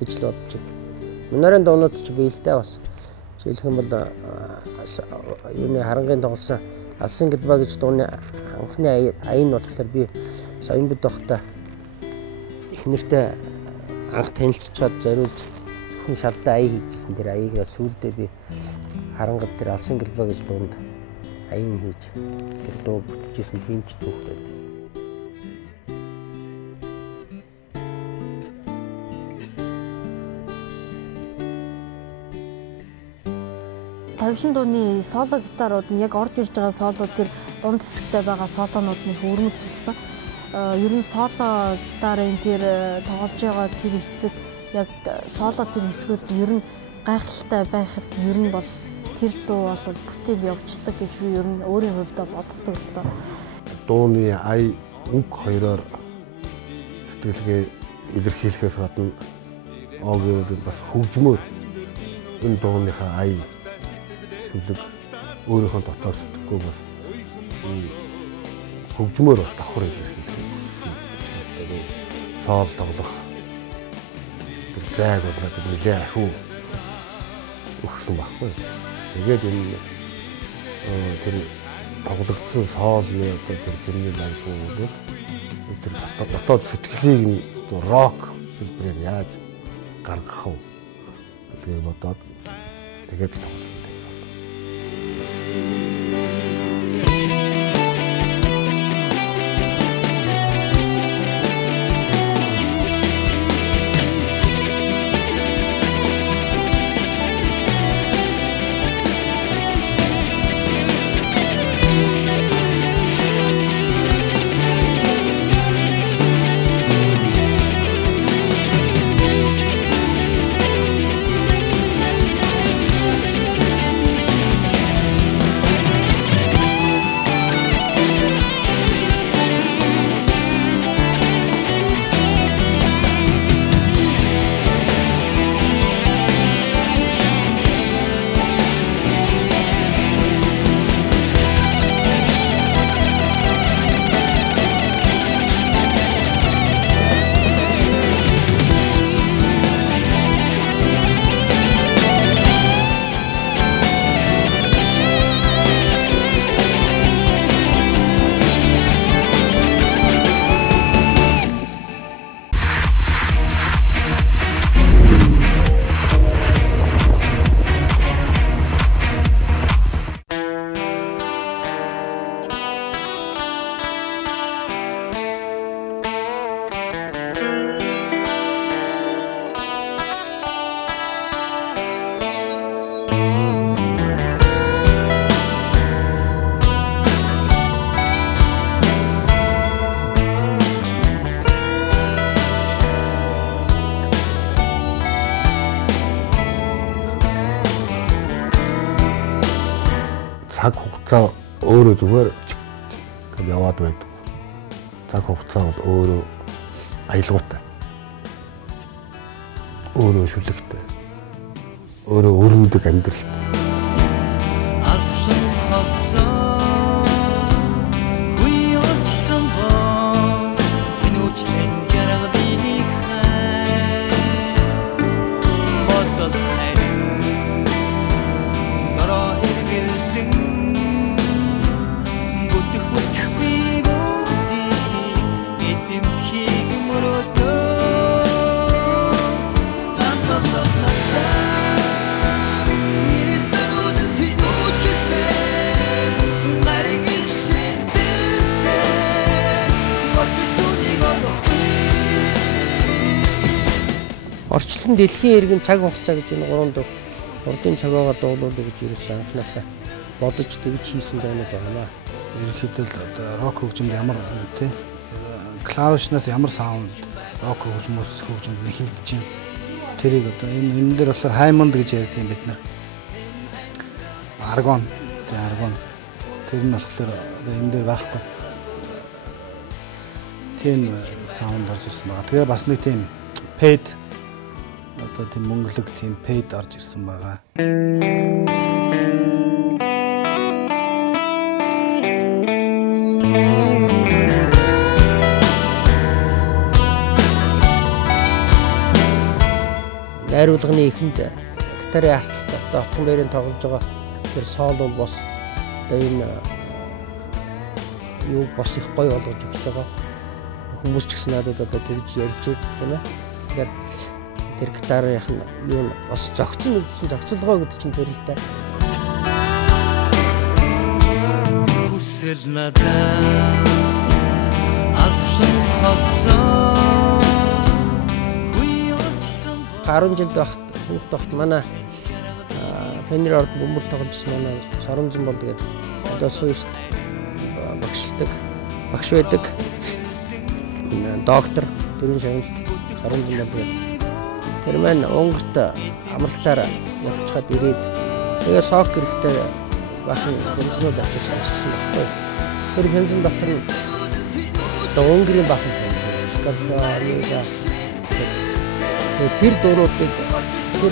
гэж л бодож байна. Минарын дуунууд ч биелдэ бас. Жишээлх юм бол юуны харангийн тоглосон алсын гэлбаа гэж дууны анхны аян болохоор би соён бид байхдаа их нэртэй анх танилцчаад зориулж зөвхөн шалдаа ая хийжсэн. Тэр аягаа сүүлдээ би харангад тэр алсын гэлбаа гэж дуунд аян хийж тэр дуу бүтчихсэн хэмж түүхтэй. Тавилан дууны соло гитарууд нь яг орж ирж байгаа солууд тэр дунд хэсэгтээ байгаа солонууд нь өрмөц болсон. Ер нь соло гитарын тэр тоглож байгаа тэр хэсэг яг соло тэр хэсгүүд ер нь гайхалтай байхад ер нь бол тэр дуу бол бүтээл явждаг гэж би ер нь өөрийн хувьдаа боддог л доо. Дууны ая үг хоёроор сэтгэлгээ илэрхийлэхээс гадна оогиуд бас хөгжмөөр энэ дууныхаа ая хүлэг өөрийнхөө дотор сэтгэхгүй бас хөгжмөөр бас давхар илэрхийлэх. Соол тоглох тэр зайг бол надад нэлээд ахиу өгсөн байхгүй. Тэгээд энэ тэр тоглогдсон соолны тэр зэмний лайфууд тэр дотоод сэтгэлийг нь рок хэлбэрээр яаж гаргах вэ гэдгийг бодоод тэгээд тоглосон. Цаг хугацаа өөрөө зүгээр яваад байдаг. Цаг хугацаа бол өөрөө аялгаутай. Өөрөө шүлэгтэй. Өөрөө өрнөдөг амьдрал. Аслан халцаа хүй орчлон боо тэнүүчлэн жаргалыг хай бодол хайрын нороо эргэлдэн бүтэх бүтэхгүй бүгдийг эзэмтхийг мөрөөдөө ганцлог насаа Орчлон дэлхийн иргэн цаг хугацаа гэж энэ 3 дуу урдын цагаагаар дуулуулах гэж ерөөсөн анханасаа бодож тэгж хийсэн байнууд байна. Ерөнхийдөө рок хөгжимд ямар тий клавишнаас ямар саунд рок хөгжмөөс хөгжимд хийгдэж байна. Тэрийг одоо энэ дээр болохоор Хаймонд гэж ярьдаг юм бид нар. Аргон тэр нь болохоор энэ дээр байхгүй. Тийм саунд орж ирсэн байгаа. Тэгээ бас нэг тийм пэд одоо тийм мөнгөлөг тийм пейд орж ирсэн байгаа. Найруулганы эхэнд гитарын арталтай одоо Отгон баярын тоглож байгаа тэр соол бол бас одоо энэ юу бас их гоё болгож өгч байгаа. Хүмүүс ч гэсэн надад одоо тэгж ярьж байна тийм ээ. Тэгэхээр тэр гитарын юу бас зөгцөн гэдэг чинь зөгцөлгоо гэдэг чинь тэр л дээ. Хүсэл надаас аслан холцоо 10 жил багт хүүхд багт манай пионер орд бөмбөр тогложсэн манай Соронзон бол тэгээд одоо Суйст багш байдаг. Доктор төрийн шагналт Соронзон бол тэгээд тэр маань Унгарт амралтаар явчихад ирээд тэгээ сок хэрэгтэй бахан бензинууд авчихсан байхгүй. Тэр бензин дотор одоо Унгарийн бахан шкафа тэр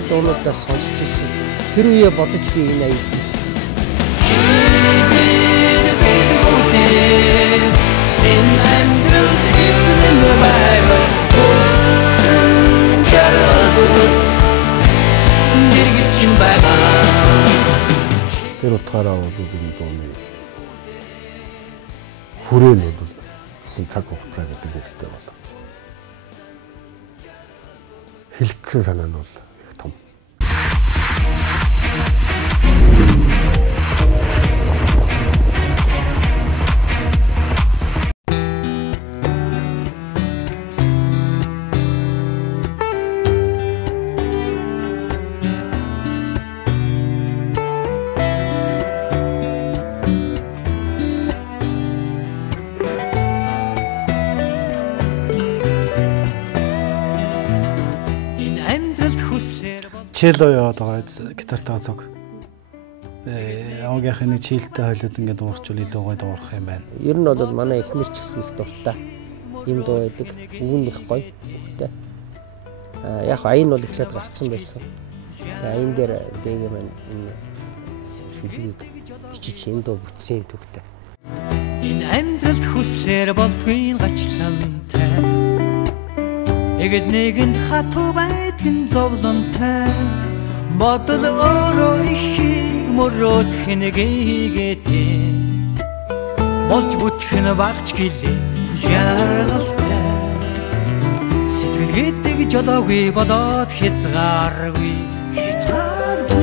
дуунуудаас сонсч ирсэн. Тэр үе бодож би энэ аяг хийсэн. Тэр утгаараа бол энэ дууны хүрээнүүд бол цаг хугацаа гэдэг нэртэй байна. Хэлэх санаа нь бол их том. Чело яваад байгаа гитартаа цог. Ягийнхын нэг чилтэй хойлоод ингээд уурчвал илүү гоё дуурах юм байна. Ер нь бол манай эхнэр ч гэсэн их дуртай юм дуу байдаг. Үг нь их гоё. Үгтэй. Яг аян бол эхлээд гарцсан байсан. Тэгээ аян дээр дэгээ маань энэ шүлгийг бичиж энэ дуу бүтсэн юм төгтэй. Энэ амьдралд хүслэр болдгүй гачлантай. Эгэл нэгэнд хатуу байдгэн зовлонтой. Бодол өөрөө ихийг мөрөөд хэнэгээгээтэй. Болж бүтхэн багч гэлээ жаргалтай. Сэтгэл гэдэг жолоогүй болоод хязгааргүй.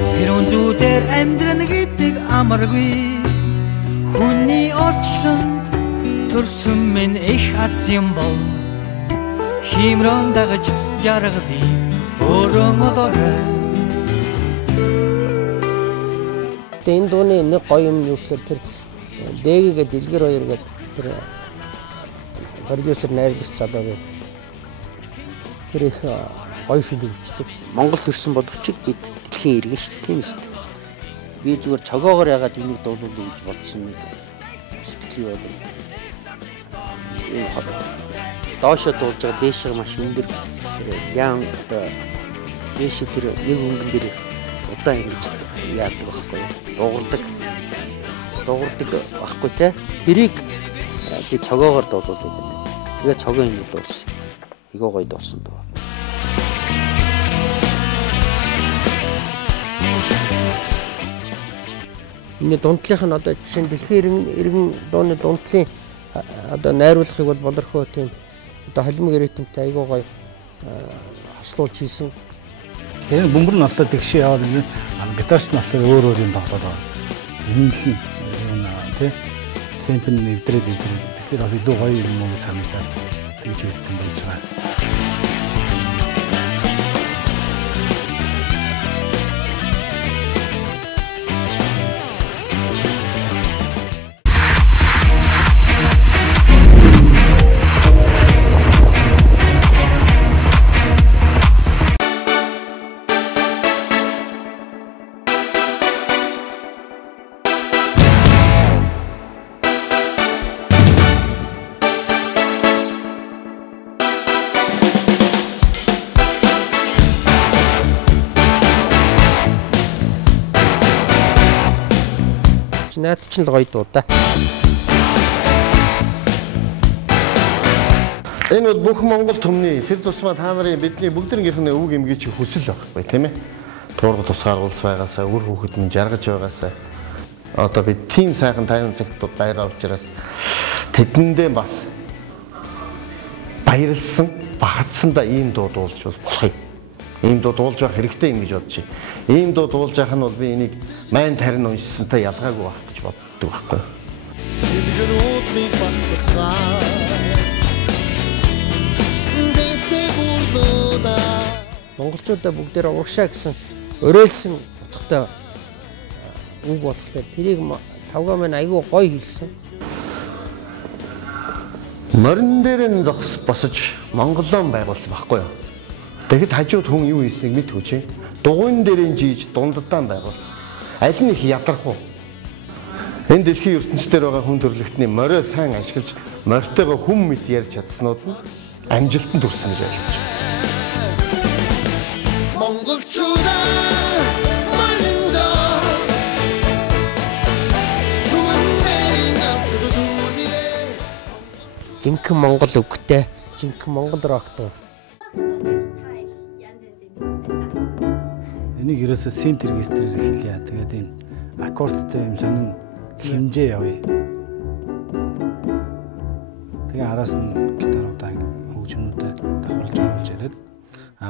Сэрүүн зүйдээр амьдран гэдэг амаргүй. Хүний орчлонд төрсөн минь их аз юм бол. Химрон дагаж жаргалыг өрөн олорой. Энэ дууны нэг гоё юм юу гэхээр тэр Дэгэгээ Дэлгэр хоёр гэдэг тэр продюсер найруулагч залуу бай. Тэр их гоё шүлэг бичдэг. Монголд ирсэн боловч бид дэлхийн иргэн шүү дээ, тийм шүү дээ. Би зүгээр цогоогоор ягаад энийг дуулуулъя гэж бодсон юм. Сэтгэл бол доошо дуулж байгаа дээшээ маш өндөр яан одоо дээшээ тэр нэг өнгөн дээр удаан ингэж яадаг байхгүй дуурдаг байхгүй те тэрийг би цогоогоор дуулуулдаг. Тэгээ цогоо ингэ дууссан. Игөө гоё дууссан дөө. Энэ дундлынх нь одоо жишээ нь дэлхийн иргэн дууны дундлын одоо найруулгыг бол болорхоо тийм одоо холимог ритмтэй айгуу гоё хослуулж хийсэн. Тэр бөмбөр нь олоод тэгшээ яваад энэ гитарч нь болохоор өөр юм тоглоод байгаа. Энэ л юм тий темп нь нэвтрээд тэгэхээр бас илүү гоё юм уу санагдаад тэгж хийсэн байж байгаа. наад чинь л гоё дуу да. Энэ бол бүх Монгол түмний тэр тусмаа та нарын бидний бүгднгийнхний өвөг эмгий чи хүсэл байхгүй тийм ээ. Туурга тусгаар улс байгаасаа үр хүүхэд минь жаргаж байгаасаа одоо бид тийм сайхан тайван цагт байгаа учраас тэдэндээ бас баярлсан, багтсандаа ийм дуу дуулж болох юм. Ийм дуу дуулж байх хэрэгтэй юм гэж бодож байна. Ийм дуу дуулж байх нь бол би энийг майн тарин уншсантай ялгаагүй байх гэж боддог байхгүй. Монголчуудаа бүгдээр урагшаа гэсэн өрөөлсөн утгатай үг болохоор тэрийг тавгаа маань айгүй гоё хэлсэн. Морин дээр нь зогс босож Монголон байгуулсан байхгүй юу? Тэгэхэд хажууд хүн юу хийснийг мэдгүй чи. Дугуйн дээр нь жийж дунддаан байгуулсан. Аль нь их ядарх уу? Энэ дэлхийн ертөнцийн дээр байгаа хүн төрлөختний морио сайн ашиглаж морьтойгоо хүм мэд ярьж чадснууд нь амжилтанд хүрсэн гэж ойлгож байна. Жинхэнэ Монгол үгтэй, жинхэнэ Монгол роктой. Энийг ерөөсөө синт регистрээр хэлье. Тэгээд энэ аккордтай юм сонин хэмжээ явъя. Тэгээ араас нь гитаруудаа хөгжмөнүүдээ давхарлаж оруулж яриад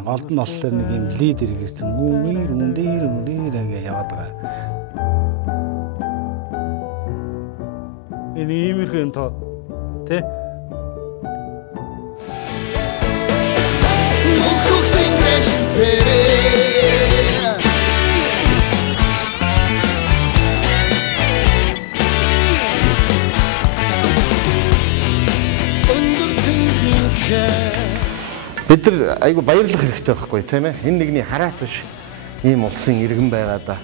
голд нь болохоор нэг юм лид хэрэгсэн гүмэр ингээ яваад байгаа. Энэ иймэрхүү юм тоо тэ бид нар айгу баярлах хэрэгтэй байхгүй тийм ээ. Энэ нэгний хараат биш ийм улсын иргэн байгаа да.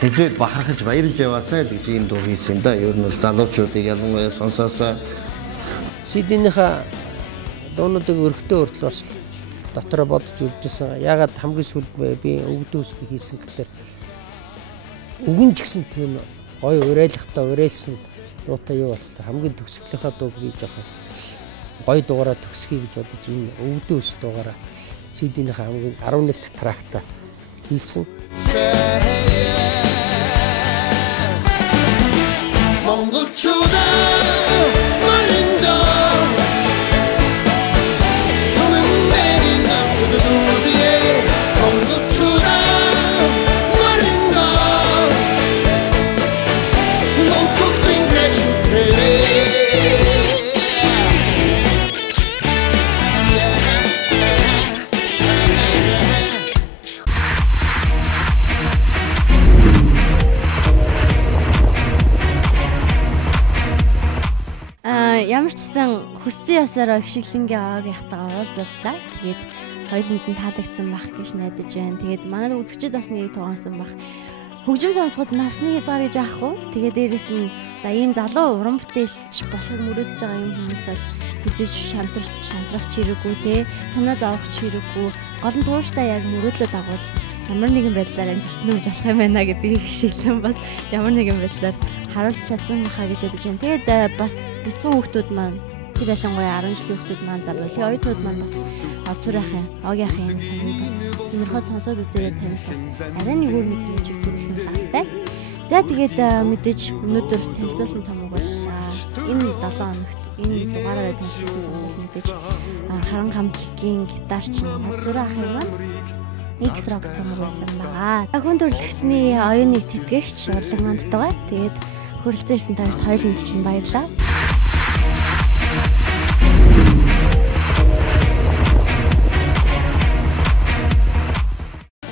Хэзээд бахархаж баярлж яваасай гэж ийм дуу хийсэн юм да. Ер нь бол залуучуудыг ялангуяа сонсоосоо CD-ийнхаа дуунуудыг өргөдөө хүртэл бас дотроо бодож үржсэн. Ягаад хамгийн сүүлд би өвдөөсд хийсэн гэхээр үгэн ч гэсэн тийм гоё уриалахтаа уриалсан дуутай юу болох та хамгийн төгсгөлийнхаа дууг би жоохон гоё дугаараа төгсгий гэж бодож энэ өвдөөс дугаараа CD-ийнхаа хамгийн 11 дахь трактаа хийсэн. Ямар ч гэсэн хүссэн ясаараа Ихшиглэнгийн ааг яхтайгаа уулзлаа. Тэгээд хоёуланд нь таалагдсан байх гэж найдаж байна. Тэгээд манай үзэгчид бас нэг тугаасан байх. Хөгжим сонсоход насны хязгаар гэж аахгүй. Тэгээд дээрэс нь за ийм залуу уран бүтээлч болохыг мөрөөдөж байгаа юм хүмүүс бол хэзээ ч шантрах чирэггүй те санаа зовох чирэггүй гол нь тууштай яг мөрөөдлөө дагуул ямар нэгэн байдлаар амжилт нь олох юм байна гэдгийг Ихшиглэн бас ямар нэгэн байдлаар харуулж чадсан хаа гэж бодож байна. Тэгээд бас бяцхан хүүхдүүд маань тэр ялангуяа 10 жилийн хүүхдүүд маань зарлуулын оюутнууд маань бас авцуурахын, огийнхын юм саныг бас тиймэрхүү сонсоод үзээрэй таныг бас арай нэг өөр мэдрэмжийг төрүүлсэн лавтай. За тэгээд мэдээж өнөөдөр танилцуулсан цомог бол энэ 7 хоногт энэ дугаараараа танилцуулсан цомог бол мэдээж харан хамтлагийн гитарч авцуурахын маань X-Rock цомог байсан байгаа. Хүн төрөлхтний оюуныг тэтгэгч урлаг мандтайгаа. Тэгээд хүрэлцэн ирсэн таарт хоёуланд чинь баярлалаа.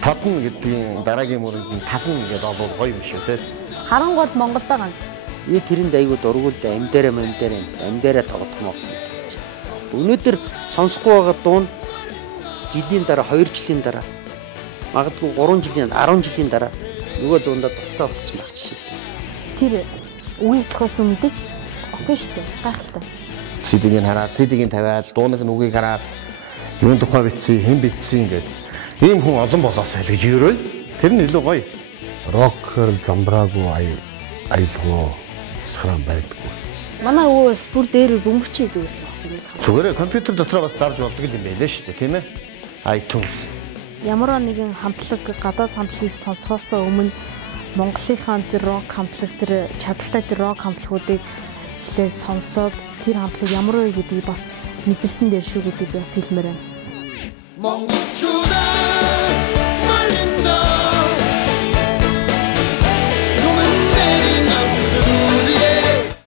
Татна гэдгийн дараагийн мөрөнд нь татна гэдэг бол гоё юм шүү те. Харангууд Монголдоо ганц. Би тэрэнд айгүй дургуулд амдаараа тоглох мó гэсэн. Өнөөдөр сонсохгүй байгаа дуу нь жилийн дараа 2 жилийн дараа магадгүй 3 жилийн 10 жилийн дараа нөгөө дундаа дуртай болчихсон байх жишээ. Тэр үгийг зохиосон мэдээж окей шүү дээ. Гайхалтай. CD-ийг хараад, CD-ийг тавиад, дууных нь үгийг хараад юун тухай бичсэн, хэн бичсэн гэдэг. Ийм хүн олон болоосай л гэж ерөөл. Тэр нь илүү гоё. Рокер замбраагүй ая аялгаа сахран байдаггүй. Манай өвөөс бүр дээр бөмбөрч идэг гэсэн байна. Зүгээр компьютер дотроо бас зарж болдог юм байлээ шүү дээ, тийм ээ? iTunes. Ямар нэгэн хамтлаг гадаад хамтлагийг сонсохоос өмнө Монголынхаа тэр рок хамтлаг тэр чадaltaй тэр рок хамтлагуудыг эхлээд сонсоод тэр хамтлаг ямар вэ гэдгийг бас мэдэрсэн дээр шүү гэдгийг бас хэлмээр байна. Монголчуудаа